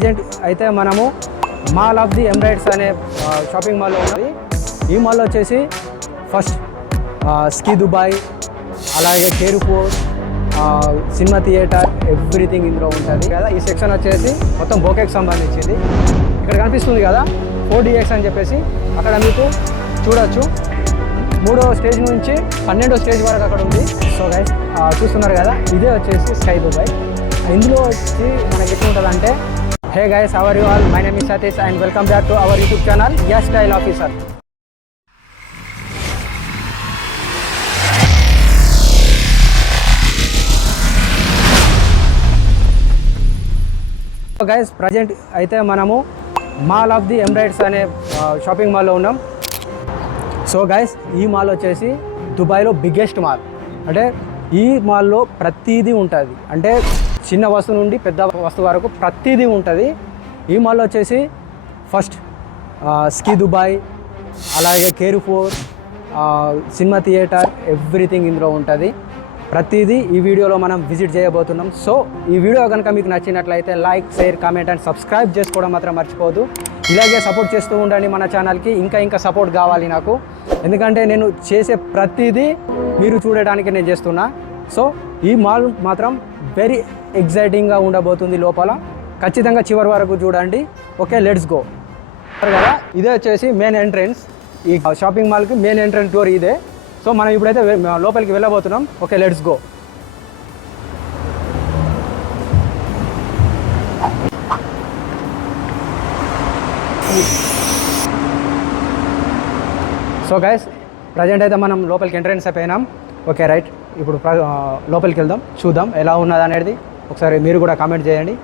Present అయితే మనము mall of the Emirates అనే షాపింగ్ మాల్లో ఉన్నది. ఈ మాల్లో వచ్చేసి ఫస్ట్ స్కీ దుబాయ్, అలాగే కేర్ఫోర్, సినిమా థియేటర్, ఎవ్రీథింగ్ ఇందులో ఉంటుంది కదా. ఈ సెక్షన్ వచ్చేసి మొత్తం బోకేకి సంబంధించింది. ఇక్కడ కనిపిస్తుంది కదా 4DX అని చెప్పేసి, అక్కడ మీకు చూడొచ్చు 3వ స్టేజ్ నుంచి 12వ స్టేజ్ వరకు అక్కడ ఉంది. సో గైస్ చూస్తున్నారు కదా, ఇదే వచ్చేసి స్కై దుబాయ్. ఇందులో వచ్చి మనకి ఎట్లా ఉంటుందంటే, hey guys, how are you all, my name is Satish and welcome back to our YouTube channel S style officer. Guys present అయితే మనము మాల్ ఆఫ్ ది ఎమిరేట్స్ అనే షాపింగ్ మాల్లో ఉన్నాం. సో గైస్ ఈ మాల్ వచ్చేసి దుబాయ్లో బిగ్గెస్ట్ మాల్. అంటే ఈ మాల్లో ప్రతిదీ ఉంటుంది, అంటే చిన్న వస్తువు నుండి పెద్ద వస్తువు వరకు ప్రతిదీ ఉంటుంది. ఈ మాల్లో వచ్చేసి ఫస్ట్ స్కీ దుబాయ్, అలాగే కేర్ఫోర్, సినిమా థియేటర్, ఎవ్రీథింగ్ ఇందులో ఉంటుంది. ప్రతిదీ ఈ వీడియోలో మనం విజిట్ చేయబోతున్నాం. సో ఈ వీడియో కనుక మీకు నచ్చినట్లయితే like, share, comment and subscribe చేసుకోవడం మాత్రం మర్చిపోవద్దు. ఇలాగే సపోర్ట్ చేస్తూ ఉండండి మన ఛానల్కి. ఇంకా సపోర్ట్ కావాలి నాకు, ఎందుకంటే నేను చేసే ప్రతిదీ మీరు చూడడానికి నేను చేస్తున్నా. సో ఈ మాల్ మాత్రం వెరీ ఎగ్జైటింగ్గా ఉండబోతుంది. లోపల ఖచ్చితంగా చివరి వరకు చూడండి. Okay, let's go. కదా ఇదే వచ్చేసి మెయిన్ ఎంట్రన్స్. ఈ షాపింగ్ మాల్కి మెయిన్ ఎంట్రన్స్ డోర్ ఇదే. సో మనం ఇప్పుడైతే లోపలికి వెళ్ళబోతున్నాం. Okay, let's go. So guys present అయితే మనం లోపలికి ఎంట్రన్స్ అయిపోయినాం. ఓకే రైట్, ఇప్పుడు లోపలికి వెళ్దాం, చూద్దాం ఎలా ఉన్నది అనేది. ఒకసారి మీరు కూడా కామెంట్ చేయండి.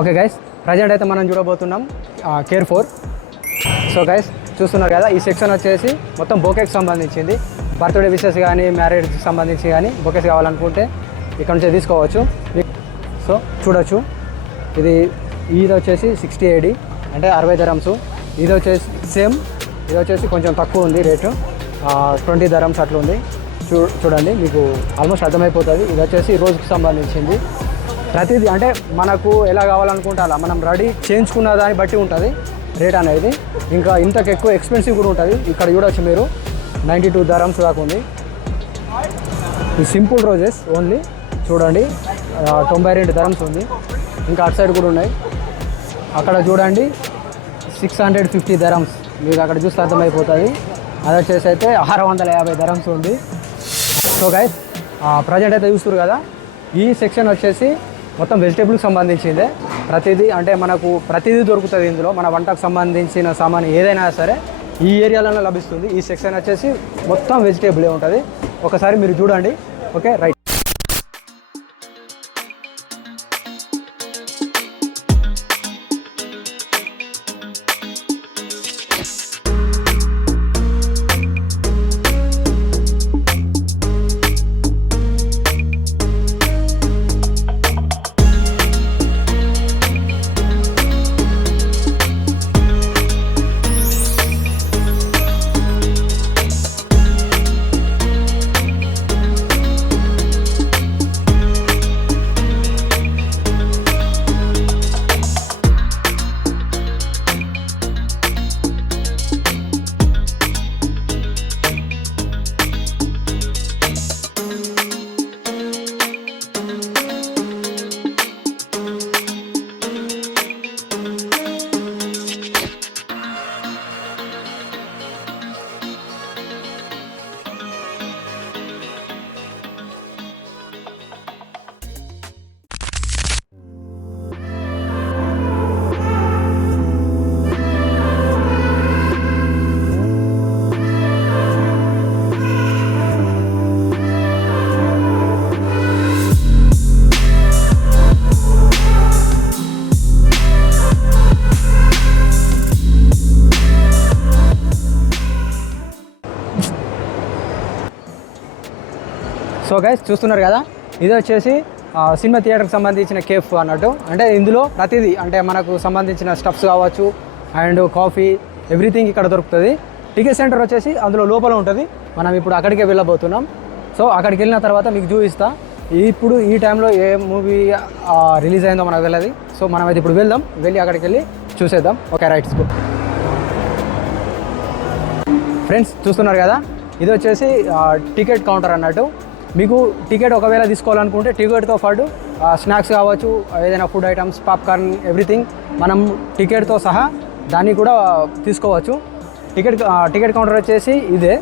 ఓకే గైస్ ప్రజెంట్ అయితే మనం చూడబోతున్నాం కేర్ఫోర్. సో గైస్ చూస్తున్నారు కదా, ఈ సెక్షన్ వచ్చేసి మొత్తం బొకేకి సంబంధించింది. బర్త్డే విషెస్ కానీ, మ్యారేజ్కి సంబంధించి కానీ బొకేస్ కావాలనుకుంటే ఇక్కడ నుంచి తీసుకోవచ్చు. సో చూడొచ్చు, ఇది వచ్చేసి 60 AD, అంటే 60 dirhams. ఇది వచ్చేసి సేమ్, ఇది వచ్చేసి కొంచెం తక్కువ ఉంది రేటు, 20 dirhams అట్లా ఉంది. చూడండి, మీకు ఆల్మోస్ట్ అర్థమైపోతుంది. ఇది వచ్చేసి రోజుకి సంబంధించింది. ప్రతిదీ అంటే మనకు ఎలా కావాలనుకుంటే అలా మనం రెడీ చేయించుకున్న దాన్ని బట్టి ఉంటుంది రేట్ అనేది. ఇంకా ఇంతకు ఎక్కువ ఎక్స్పెన్సివ్ కూడా ఉంటుంది. ఇక్కడ చూడవచ్చు మీరు 92 dirhams దాకా ఉంది. ఈ సింపుల్ రోజెస్ ఓన్లీ చూడండి 92 dirhams ఉంది. ఇంకా అటు సైడ్ కూడా ఉన్నాయి. అక్కడ చూడండి 650 dirhams, మీకు అక్కడ చూస్తే అర్థమైపోతుంది. అది వచ్చేసి అయితే 650 dirhams ఉంది. సో గైస్ ప్రజెంట్ అయితే చూస్తారు కదా, ఈ సెక్షన్ వచ్చేసి మొత్తం వెజిటేబుల్కి సంబంధించిందే. ప్రతిదీ అంటే మనకు ప్రతిదీ దొరుకుతుంది ఇందులో. మన వంటకు సంబంధించిన సామాన్ ఏదైనా సరే ఈ ఏరియాలోనే లభిస్తుంది. ఈ సెక్షన్ వచ్చేసి మొత్తం వెజిటేబులే ఉంటుంది. ఒకసారి మీరు చూడండి. Okay right. గైస్ చూస్తున్నారు కదా, ఇది వచ్చేసి సినిమా థియేటర్కి సంబంధించిన కేఫ్ అన్నట్టు. అంటే ఇందులో ప్రతిదీ అంటే మనకు సంబంధించిన స్టఫ్స్ కావచ్చు అండ్ కాఫీ ఎవ్రీథింగ్ ఇక్కడ దొరుకుతుంది. టికెట్ సెంటర్ వచ్చేసి అందులో లోపల ఉంటుంది. మనం ఇప్పుడు అక్కడికే వెళ్ళబోతున్నాం. సో అక్కడికి వెళ్ళిన తర్వాత మీకు చూపిస్తా. ఇప్పుడు ఈ టైంలో ఏ మూవీ రిలీజ్ అయిందో మనకు తెలియదు. సో మనం అయితే ఇప్పుడు వెళ్దాం, వెళ్ళి అక్కడికి వెళ్ళి చూసేద్దాం. Okay rights go. ఫ్రెండ్స్ చూస్తున్నారు కదా, ఇది వచ్చేసి టికెట్ కౌంటర్ అన్నట్టు. మీకు టికెట్ ఒకవేళ తీసుకోవాలనుకుంటే టికెట్తో పాటు స్నాక్స్ కావచ్చు, ఏదైనా ఫుడ్ ఐటమ్స్, పాప్కార్న్ ఎవ్రీథింగ్ మనం టికెట్తో సహా దాన్ని కూడా తీసుకోవచ్చు. టికెట్ కౌంటర్ వచ్చేసి ఇదే.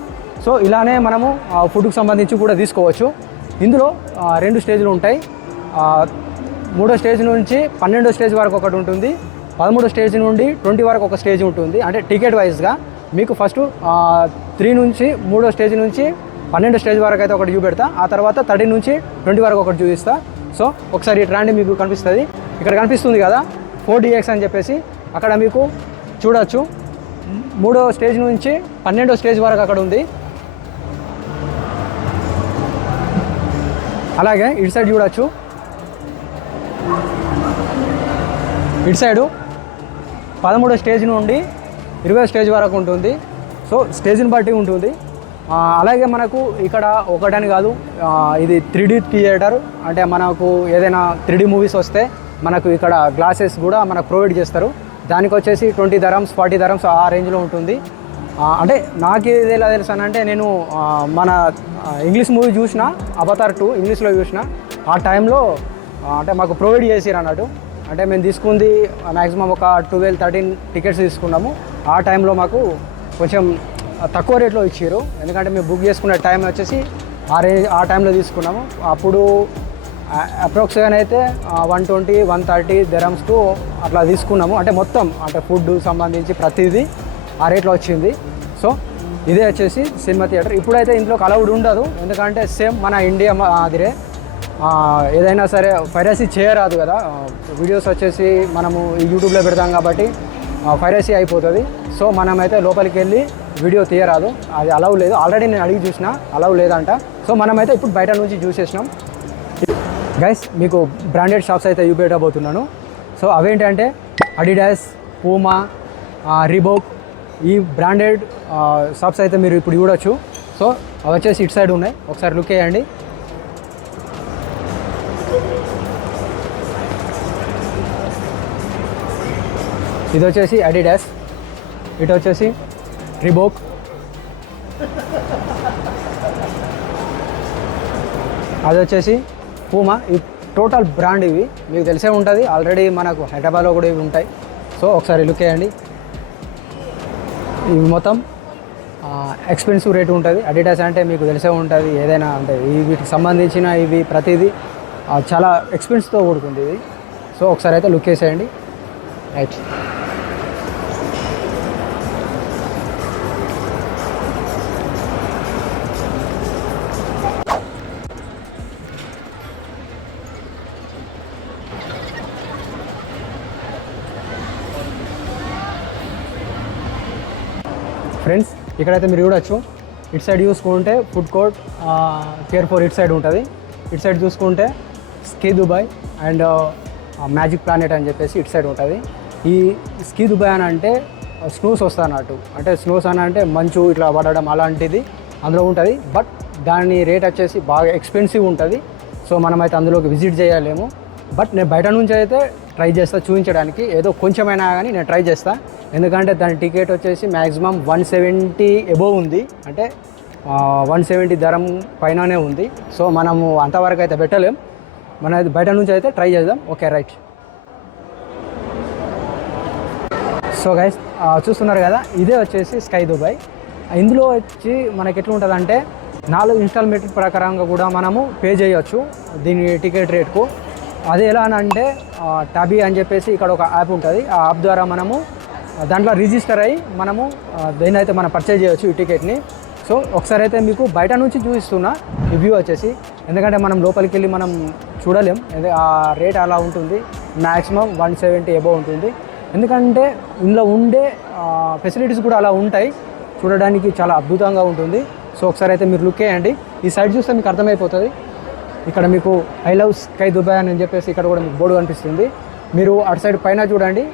సో ఇలానే మనము ఫుడ్కి సంబంధించి కూడా తీసుకోవచ్చు. ఇందులో 2 స్టేజ్లు ఉంటాయి. 3వ స్టేజ్ నుంచి 12వ స్టేజ్ వరకు ఒకటి ఉంటుంది. 13వ స్టేజ్ నుండి 20 వరకు ఒక స్టేజ్ ఉంటుంది. అంటే టికెట్ వైజ్గా మీకు ఫస్ట్ 3 నుంచి 3వ స్టేజ్ నుంచి 12వ స్టేజ్ వరకు అయితే ఒకటి చూపెడతా. ఆ తర్వాత 13 నుంచి 20 వరకు ఒకటి చూపిస్తా. సో ఒకసారి ఇటు రండి, మీకు కనిపిస్తుంది. ఇక్కడ కనిపిస్తుంది కదా 4DX అని చెప్పేసి, అక్కడ మీకు చూడవచ్చు. 3వ స్టేజ్ నుంచి 12వ స్టేజ్ వరకు అక్కడ ఉంది. అలాగే ఇటు సైడ్ చూడవచ్చు. ఇటు సైడు 13వ స్టేజ్ నుండి 20వ స్టేజ్ వరకు ఉంటుంది. సో స్టేజ్ని బట్టి ఉంటుంది. అలాగే మనకు ఇక్కడ ఒకటని కాదు, ఇది 3D థియేటర్. అంటే మనకు ఏదైనా 3D మూవీస్ వస్తే మనకు ఇక్కడ గ్లాసెస్ కూడా మనకు ప్రొవైడ్ చేస్తారు. దానికి వచ్చేసి 20 dirhams 40 dirhams ఆ రేంజ్లో ఉంటుంది. అంటే నాకు ఇది ఎలా తెలుసు అని అంటే, నేను మన ఇంగ్లీష్ మూవీ చూసిన అవతార్ 2 ఇంగ్లీష్లో చూసిన. ఆ టైంలో అంటే మాకు ప్రొవైడ్ చేసిరు అన్నట్టు. అంటే మేము తీసుకుంది మ్యాక్సిమం ఒక 12-13 టికెట్స్ తీసుకున్నాము. ఆ టైంలో మాకు కొంచెం తక్కువ రేట్లో ఇచ్చారు. ఎందుకంటే మేము బుక్ చేసుకునే టైం వచ్చేసి ఆ టైంలో తీసుకున్నాము. అప్పుడు అప్రాక్స్గా అయితే 120-130 dirhamsకు అట్లా తీసుకున్నాము. అంటే మొత్తం అంటే ఫుడ్ సంబంధించి ప్రతిదీ ఆ రేట్లో వచ్చింది. సో ఇదే వచ్చేసి సినిమా థియేటర్. ఇప్పుడైతే ఇంట్లో అలౌడ్ ఉండదు, ఎందుకంటే సేమ్ మన ఇండియా అదిరే. ఏదైనా సరే పైరసీ చేయరాదు కదా. వీడియోస్ వచ్చేసి మనము యూట్యూబ్లో పెడతాం కాబట్టి పైరసీ అయిపోతుంది. సో మనమైతే లోపలికి వెళ్ళి వీడియో తీయరాదు, అది అలౌ లేదు. ఆల్రెడీ నేను అడిగి చూసిన, అలౌ లేదంట. సో మనమైతే ఇప్పుడు బయట నుంచి చూసేసినాం. గైస్ మీకు బ్రాండెడ్ షాప్స్ అయితే చూపెట్టబోతున్నాను. సో అవేంటంటే అడిడాస్, పూమా, రీబోక్, ఈ బ్రాండెడ్ షాప్స్ అయితే మీరు ఇప్పుడు చూడొచ్చు. సో అవి వచ్చేసి ఇటు సైడ్ ఉన్నాయి, ఒకసారి లుక్ వేయండి. ఇది వచ్చేసి అడిడాస్, ఇటు వచ్చేసి రీబోక్, అది వచ్చేసి పూమా. ఈ టోటల్ బ్రాండ్ ఇవి మీకు తెలిసే ఉంటుంది. ఆల్రెడీ మనకు హైదరాబాద్లో కూడా ఇవి ఉంటాయి. సో ఒకసారి లుక్ వేయండి. ఇవి మొత్తం ఎక్స్పెన్సివ్ రేట్ ఉంటుంది. అడిడాస్ అంటే మీకు తెలిసే ఉంటుంది. ఏదైనా అంటే వీటికి సంబంధించిన ఇవి ప్రతిదీ చాలా ఎక్స్పెన్స్తో కూడుకుంది ఇది. సో ఒకసారి అయితే లుక్ వేసేయండి. రైట్. ఫ్రెండ్స్ ఇక్కడైతే మీరు చూడొచ్చు. ఇటు సైడ్ చూసుకుంటే ఫుడ్ కోర్ట్, కేర్ ఫోర్ ఇటు సైడ్ ఉంటుంది. ఇటు సైడ్ చూసుకుంటే ski Dubai and magic planet అని చెప్పేసి ఇటు సైడ్ ఉంటుంది. ఈ స్కీ దుబాయ్ అని అంటే స్నోస్ వస్తాయి అన్నట్టు. అంటే స్నోస్ అని అంటే మంచు ఇట్లా పడడం అలాంటిది అందులో ఉంటుంది. బట్ దాని రేట్ వచ్చేసి బాగా ఎక్స్పెన్సివ్ ఉంటుంది. సో మనమైతే అందులోకి విజిట్ చేయలేము. బట్ నేను బయట నుంచి అయితే ట్రై చేస్తా చూపించడానికి. ఏదో కొంచెమైనా కానీ నేను ట్రై చేస్తా. ఎందుకంటే దాని టికెట్ వచ్చేసి మ్యాక్సిమం 170 అబోవ్ ఉంది. అంటే 170 ధరం పైననే ఉంది. సో మనము అంతవరకు అయితే పెట్టలేం. మన బయట నుంచి అయితే ట్రై చేద్దాం. Okay right. సో గైస్ చూస్తున్నారు కదా, ఇదే వచ్చేసి స్కై దుబాయ్. ఇందులో వచ్చి మనకి ఎట్లా ఉంటుందంటే 4 ఇన్స్టాల్మెంట్ ప్రకారంగా కూడా మనము పే చేయవచ్చు దీని టికెట్ రేట్కు. అది ఎలా అంటే టాబీ అని చెప్పేసి ఇక్కడ ఒక యాప్ ఉంటుంది. ఆ యాప్ ద్వారా మనము దాంట్లో రిజిస్టర్ అయ్యి మనము దేన్ని అయితే మనం పర్చేజ్ చేయవచ్చు ఈ టికెట్ని. సో ఒకసారి అయితే మీకు బయట నుంచి చూపిస్తున్నా ఈ వ్యూ వచ్చేసి. ఎందుకంటే మనం లోపలికి వెళ్ళి మనం చూడలేం, ఆ రేట్ అలా ఉంటుంది. మ్యాక్సిమం 170 అబోవ్ ఉంటుంది. ఎందుకంటే ఇందులో ఉండే ఫెసిలిటీస్ కూడా అలా ఉంటాయి. చూడడానికి చాలా అద్భుతంగా ఉంటుంది. సో ఒకసారి అయితే మీరు లుక్ వేయండి. ఈ సైడ్ చూస్తే మీకు అర్థమైపోతుంది. ఇక్కడ మీకు ఐ లవ్ స్కై దుబాయ్ అని చెప్పేసి ఇక్కడ కూడా మీకు బోర్డు కనిపిస్తుంది. మీరు అటు సైడ్ పైన చూడండి.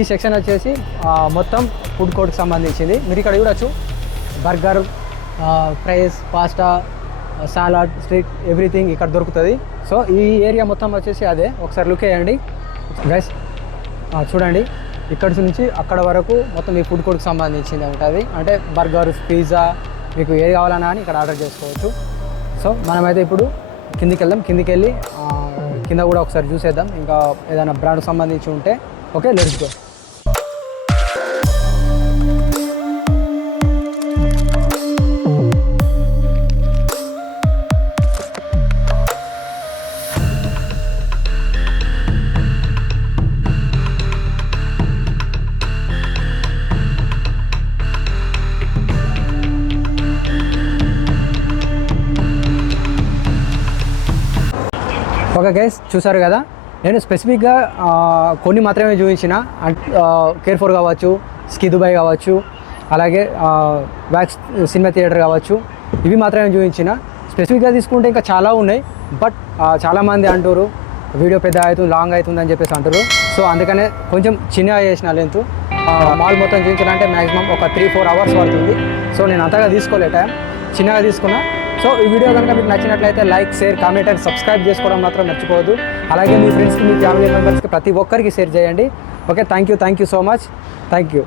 ఈ సెక్షన్ వచ్చేసి మొత్తం ఫుడ్ కోర్ట్కి సంబంధించింది. మీరు ఇక్కడ చూడొచ్చు burger, fries, pasta, salad, street everything ఇక్కడ దొరుకుతుంది. సో ఈ ఏరియా మొత్తం వచ్చేసి అదే. ఒకసారి లుక్ వేయండి గైస్, చూడండి. ఇక్కడ నుంచి అక్కడ వరకు మొత్తం ఈ ఫుడ్ కోర్ట్కి సంబంధించింది ఉంటుంది. అంటే బర్గర్, పిజ్జా మీకు ఏది కావాలన్నా అని ఇక్కడ ఆర్డర్ చేసుకోవచ్చు. సో మనమైతే ఇప్పుడు కిందికి వెళ్దాం. కిందికి వెళ్ళి కింద కూడా ఒకసారి చూసేద్దాం, ఇంకా ఏదైనా బ్రాండ్కి సంబంధించి ఉంటే. Okay, let's go. Okay guys, చూసారు కదా, నేను స్పెసిఫిక్గా కొన్ని మాత్రమే చూపించిన. కేర్ ఫోర్ కావచ్చు, స్కై దుబాయ్ కావచ్చు, అలాగే వ్యాక్స్ సినిమా థియేటర్ కావచ్చు, ఇవి మాత్రమే చూపించిన. స్పెసిఫిక్గా తీసుకుంటే ఇంకా చాలా ఉన్నాయి. బట్ చాలామంది అంటారు వీడియో పెద్ద అవుతుంది, లాంగ్ అవుతుంది అని చెప్పేసి అంటారు. సో అందుకనే కొంచెం చిన్నగా చేసిన లెంత్. మాల్ మొత్తం చూపించాలంటే మ్యాక్సిమం ఒక 3-4 అవర్స్ పడుతుంది. సో నేను అంతగా తీసుకోలే, టైం చిన్నగా తీసుకున్నా. సో ఈ వీడియో కనుక మీకు నచ్చినట్లయితే like, share, comment and subscribe చేసుకోవడం మాత్రం మర్చిపోవద్దు. అలాగే మీ ఫ్రెండ్స్కి, మీ ఫ్యామిలీ మెంబర్స్కి ప్రతి ఒక్కరికి షేర్ చేయండి. Okay, thank you so much. Thank you.